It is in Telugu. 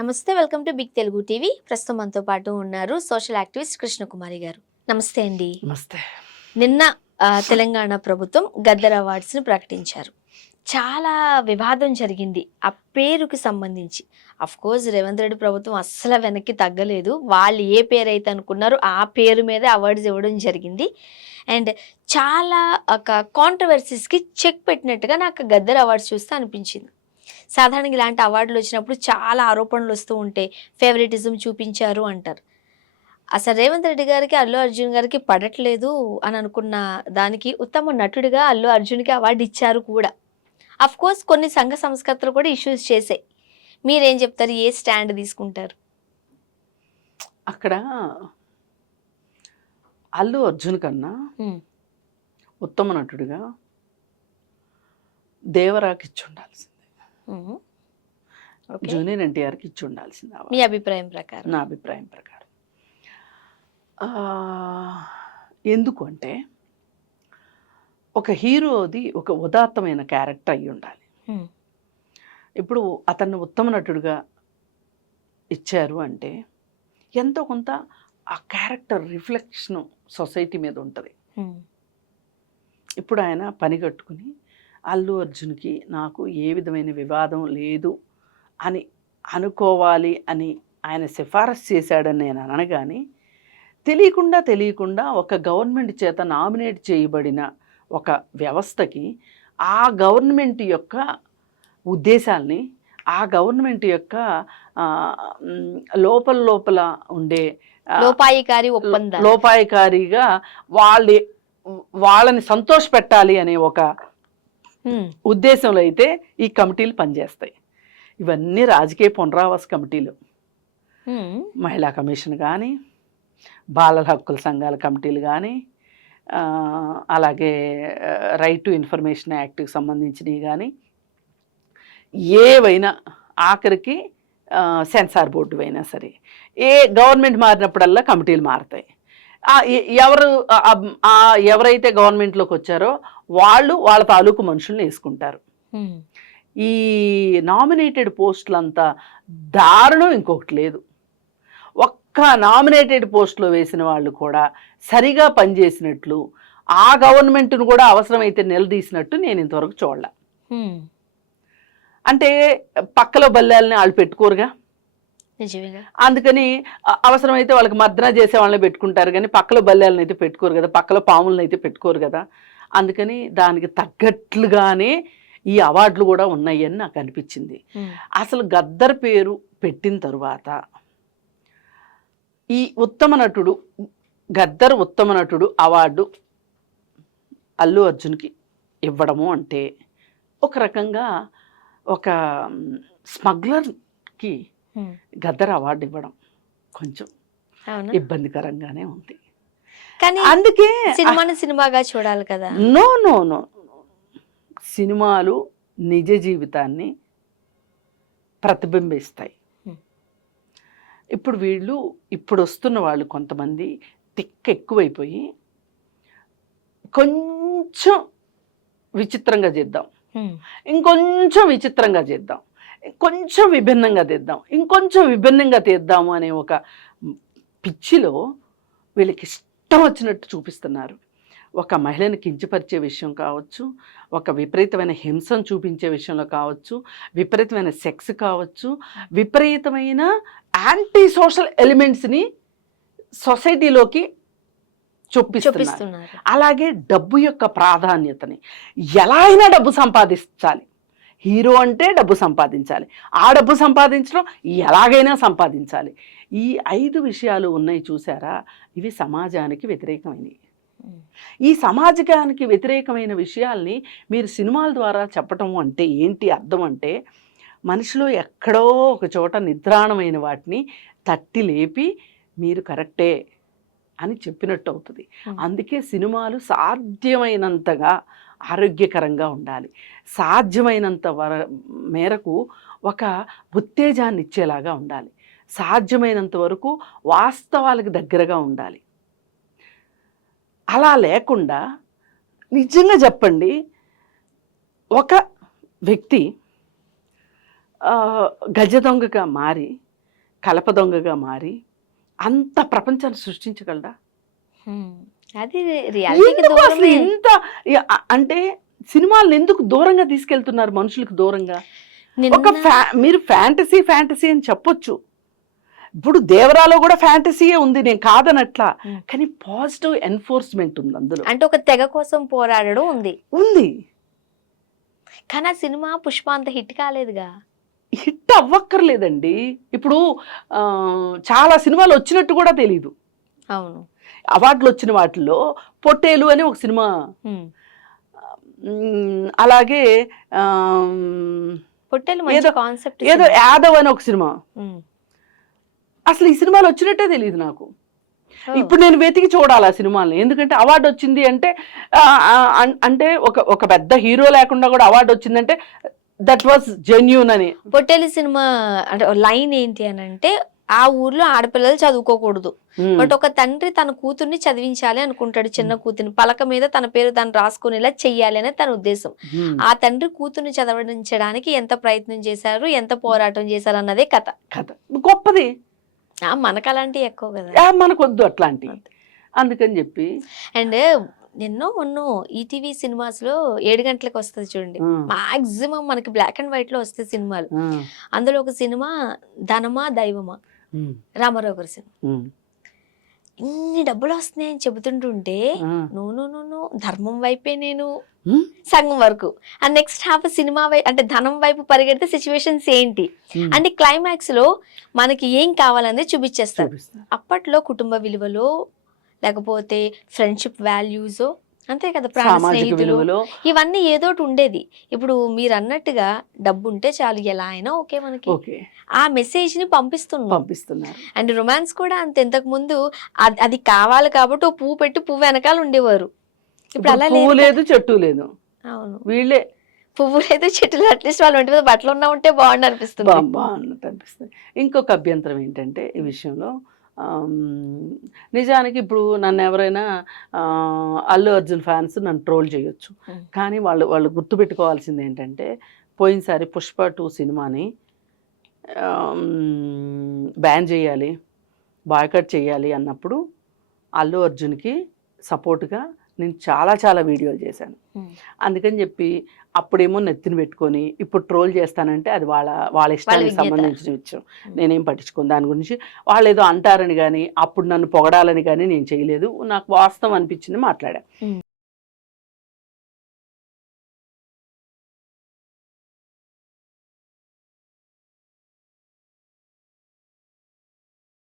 నమస్తే, welcome to big Telugu TV. ప్రస్తుతం మనతో పాటు ఉన్నారు సోషల్ యాక్టివిస్ట్ కృష్ణకుమారి గారు. నమస్తే అండి. నమస్తే. నిన్న తెలంగాణ ప్రభుత్వం గద్దర్ అవార్డ్స్ని ప్రకటించారు. చాలా వివాదం జరిగింది ఆ పేరుకి సంబంధించి. అఫ్ కోర్స్ రేవంత్ రెడ్డి ప్రభుత్వం అస్సలు వెనక్కి తగ్గలేదు. వాళ్ళు ఏ పేరు అయితే అనుకున్నారో ఆ పేరు మీదే అవార్డ్స్ ఇవ్వడం జరిగింది. అండ్ చాలా ఒక కాంట్రవర్సీస్కి చెక్ పెట్టినట్టుగా నాకు గద్దర్ అవార్డ్స్ చూస్తే అనిపించింది. సాధారణంగా ఇలాంటి అవార్డులు వచ్చినప్పుడు చాలా ఆరోపణలు వస్తూ ఉంటాయి, ఫేవరెటిజం చూపించారు అంటారు. అసలు రేవంత్ రెడ్డి గారికి అల్లు అర్జున్ గారికి పడట్లేదు అని అనుకున్న దానికి ఉత్తమ నటుడిగా అల్లు అర్జున్కి అవార్డు ఇచ్చారు కూడా. అఫ్ కోర్స్ కొన్ని సంఘ సంస్కర్తలు కూడా ఇష్యూస్ చేశాయి. మీరేం చెప్తారు, ఏ స్టాండ్ తీసుకుంటారు? అక్కడ అల్లు అర్జున్ కన్నా ఉత్తమ నటుడిగా దేవరాకి ఇచ్చి ఉండాల్సింది, జూనియర్ ఎన్టీఆర్కి ఇచ్చి ఉండాల్సింది. మీ అభిప్రాయం ప్రకారం? నా అభిప్రాయం ప్రకారం. ఎందుకు అంటే ఒక హీరోది ఒక ఉదాత్తమైన క్యారెక్టర్ అయి ఉండాలి. ఇప్పుడు అతన్ని ఉత్తమ నటుడిగా ఇచ్చారు అంటే ఎంతో కొంత ఆ క్యారెక్టర్ రిఫ్లెక్షన్ సొసైటీ మీద ఉంటుంది. ఇప్పుడు ఆయన పని కట్టుకుని అల్లు అర్జున్కి నాకు ఏ విధమైన వివాదం లేదు అని అనుకోవాలి అని ఆయన సిఫారసు చేశాడని నేను అనగానే తెలియకుండా ఒక గవర్నమెంట్ చేత నామినేట్ చేయబడిన ఒక వ్యవస్థకి ఆ గవర్నమెంట్ యొక్క ఉద్దేశాల్ని, ఆ గవర్నమెంట్ యొక్క లోపల ఉండే లోపాయికారిగా వాళ్ళని సంతోష పెట్టాలి అనే ఒక ఉద్దేశంలో అయితే ఈ కమిటీలు పనిచేస్తాయి. ఇవన్నీ రాజకీయ పునరావాస కమిటీలు, మహిళా కమిషన్ కానీ, బాలల హక్కుల సంఘాల కమిటీలు కానీ, అలాగే రైట్ టు ఇన్ఫర్మేషన్ యాక్ట్కి సంబంధించినవి కానీ, ఏవైనా ఆఖరికి సెన్సార్ బోర్డు అయినా సరే, ఏ గవర్నమెంట్ మారినప్పుడల్లా కమిటీలు మారుతాయి. ఎవరైతే గవర్నమెంట్లోకి వచ్చారో వాళ్ళ తాలూకు మనుషుల్ని వేసుకుంటారు. ఈ నామినేటెడ్ పోస్టులంతా దారుణం ఇంకొకటి లేదు. ఒక్క నామినేటెడ్ పోస్టులో వేసిన వాళ్ళు కూడా సరిగా పనిచేసినట్లు, ఆ గవర్నమెంట్ను కూడా అవసరమైతే నిలదీసినట్టు నేను ఇంతవరకు చూడలే. అంటే పక్కలో బల్లాలని వాళ్ళు పెట్టుకోరుగా, అందుకని అవసరమైతే వాళ్ళకి మర్దన చేసే వాళ్ళని పెట్టుకుంటారు కానీ పక్కలో బల్లాలను అయితే పెట్టుకోరు కదా, పక్కలో పాములను అయితే పెట్టుకోరు కదా. అందుకని దానికి తగ్గట్లుగానే ఈ అవార్డులు కూడా ఉన్నాయని నాకు అనిపించింది. అసలు గద్దర్ పేరు పెట్టిన తరువాత ఈ ఉత్తమ నటుడు, గద్దర్ ఉత్తమ నటుడు అవార్డు అల్లు అర్జున్కి ఇవ్వడము అంటే ఒక రకంగా ఒక స్మగ్లర్కి గద్దర్ అవార్డు ఇవ్వడం కొంచెం ఇబ్బందికరంగానే ఉంది. అందుకే సినిమాగా చూడాలి కదా. నో సినిమాలు నిజ జీవితాన్ని ప్రతిబింబిస్తాయి. ఇప్పుడు వస్తున్న వాళ్ళు కొంతమంది ఎక్కువైపోయి కొంచెం విచిత్రంగా చేద్దాం, ఇంకొంచెం విచిత్రంగా చేద్దాం, కొంచెం విభిన్నంగా తీద్దాం, ఇంకొంచెం విభిన్నంగా తీద్దాము అనే ఒక పిచ్చిలో వీళ్ళకి ఇష్టం వచ్చినట్టు చూపిస్తున్నారు. ఒక మహిళని కించపరిచే విషయం కావచ్చు, ఒక విపరీతమైన హింసను చూపించే విషయంలో కావచ్చు, విపరీతమైన సెక్స్ కావచ్చు, విపరీతమైన యాంటీ సోషల్ ఎలిమెంట్స్ని సొసైటీలోకి చూపిస్తున్నారు. అలాగే డబ్బు యొక్క ప్రాధాన్యతని, ఎలా అయినా డబ్బు సంపాదించాలి, హీరో అంటే డబ్బు సంపాదించాలి, ఆ డబ్బు సంపాదించడం ఎలాగైనా సంపాదించాలి. ఈ 5 విషయాలు ఉన్నాయి చూసారా, ఇవి సమాజానికి వ్యతిరేకమైనవి. ఈ సమాజానికి వ్యతిరేకమైన విషయాల్ని మీరు సినిమాల ద్వారా చెప్పటం అంటే ఏంటి అర్థం అంటే, మనిషిలో ఎక్కడో ఒక చోట నిద్రాణమైన వాటిని తట్టి లేపి మీరు కరెక్టే అని చెప్పినట్టు అవుతుంది. అందుకే సినిమాలు సాధ్యమైనంతగా ఆరోగ్యకరంగా ఉండాలి, సాధ్యమైనంత మేరకు ఒక ఉత్తేజాన్ని ఇచ్చేలాగా ఉండాలి, సాధ్యమైనంత వరకు వాస్తవాలకు దగ్గరగా ఉండాలి. అలా లేకుండా నిజంగా చెప్పండి, ఒక వ్యక్తి గజ దొంగగా మారి కలప దొంగగా మారి అంత ప్రపంచాన్ని సృష్టించగలడా? అది రియాలిటీకి ఎందుకు అసలు దూరమే. ఇంత అంటే సినిమాలను ఎందుకు దూరంగా తీసుకెళ్తున్నారు మనుషులకు దూరంగా? ఒక నిన్న మీరు ఫ్యాంటసీ అని చెప్పొచ్చు. ఇప్పుడు దేవరాలో కూడా ఫ్యాంటసీయే ఉంది, నేను కాదనట్లా. కానీ పాజిటివ్ ఎన్ఫోర్స్మెంట్ ఉంది అందులో. అంటే ఒక తెగ కోసం పోరాడడం ఉంది. కానీ ఆ సినిమా పుష్ప అంత హిట్ కాలేదుగా. హిట్ అవ్వక్కర్లేదండి. ఇప్పుడు చాలా సినిమాలు వచ్చినట్టు కూడా తెలీదు. అవును. అవార్డులు వచ్చిన వాటిల్లో పొట్టేలు అని ఒక సినిమా, అలాగే పొట్టేలు మంచి కాన్సెప్ట్. ఏదో యాదవ్ అని ఒక సినిమా. అసలు ఈ సినిమాలు వచ్చినట్టే తెలియదు నాకు. ఇప్పుడు నేను వెతికి చూడాలి ఆ సినిమాల్ని. ఎందుకంటే అవార్డు వచ్చింది అంటే అంటే ఒక పెద్ద హీరో లేకుండా కూడా అవార్డు వచ్చిందంటే దట్ వాజ్ జెన్యూన్ అని. పొట్టేలు సినిమా అంటే లైన్ ఏంటి అని అంటే, ఆ ఊర్లో ఆడపిల్లలు చదువుకోకూడదు, బట్ ఒక తండ్రి తన కూతుర్ని చదివించాలి అనుకుంటాడు. చిన్న కూతుర్ని పలక మీద తన పేరు తను రాసుకునేలా చెయ్యాలి అనేది తన ఉద్దేశం. ఆ తండ్రి కూతుర్ని చదవించడానికి ఎంత ప్రయత్నం చేశారు, ఎంత పోరాటం చేశారు అన్నదే కథ. గొప్పది. మనకు అలాంటివి ఎక్కువ కదా, మనకు వద్దు అట్లాంటి. అందుకని చెప్పి అండ్ నిన్నో మొన్నో ఈటీవీ సినిమాస్ లో 7 గంటలకు వస్తుంది చూడండి, మాక్సిమం మనకి బ్లాక్ అండ్ వైట్ లో వస్తాయి సినిమాలు. అందులో ఒక సినిమా ధనమా దైవమా, రామారావు గారి సినిమా. ఇన్ని డబ్బులు వస్తున్నాయని చెబుతుంటుంటే నో ధర్మం వైపే నేను సగం వరకు, అండ్ నెక్స్ట్ హాఫ్ సినిమా అంటే ధనం వైపు పరిగెడితే సిచ్యువేషన్స్ ఏంటి అంటే క్లైమాక్స్ లో మనకి ఏం కావాలనేది చూపించేస్తారు. అప్పట్లో కుటుంబ విలువలో లేకపోతే ఫ్రెండ్షిప్ వాల్యూస్, అంతే కదా, ప్రాణ స్నేహితులు, ఇవన్నీ ఏదోటి ఉండేది. ఇప్పుడు మీరు అన్నట్టుగా డబ్బు ఉంటే చాలు, ఎలా అయినా ఓకే మనకి, ఆ మెసేజ్ ని పంపిస్తున్నారు. అండ్ రొమాన్స్ కూడా అంత. ఇంతకు ముందు అది కావాలి కాబట్టి ఓ పువ్వు పెట్టి పువ్వు వెనకాల ఉండేవారు. ఇప్పుడు అలా లేదు, చెట్టు లేదు. అవును, వీళ్ళే పువ్వు లేదు చెట్టు లేదు, అట్లీస్ట్ వాళ్ళ ఒంటి మీద బట్టలు ఉన్నా ఉంటే బాగుండు అనిపిస్తుంది. ఇంకొక అభ్యంతరం ఏంటంటే ఈ విషయంలో, నిజానికి ఇప్పుడు నన్ను ఎవరైనా అల్లు అర్జున్ ఫ్యాన్స్ నన్ను ట్రోల్ చేయొచ్చు, కానీ వాళ్ళు గుర్తుపెట్టుకోవాల్సింది ఏంటంటే, పోయినసారి పుష్ప 2 సినిమాని బ్యాన్ చేయాలి, బాయ్కట్ చేయాలి అన్నప్పుడు అల్లు అర్జున్కి సపోర్ట్గా నేను చాలా వీడియోలు చేశాను. అందుకని చెప్పి అప్పుడేమో నెత్తిని పెట్టుకొని ఇప్పుడు ట్రోల్ చేస్తానంటే అది వాళ్ళ ఇష్టానికి సంబంధించిన విషయం, నేనేం పట్టించుకోను దాని గురించి. వాళ్ళు ఏదో అంటారని కానీ అప్పుడు నన్ను పొగడాలని కానీ నేను చేయలేదు. నాకు వాస్తవం అనిపించింది మాట్లాడాను.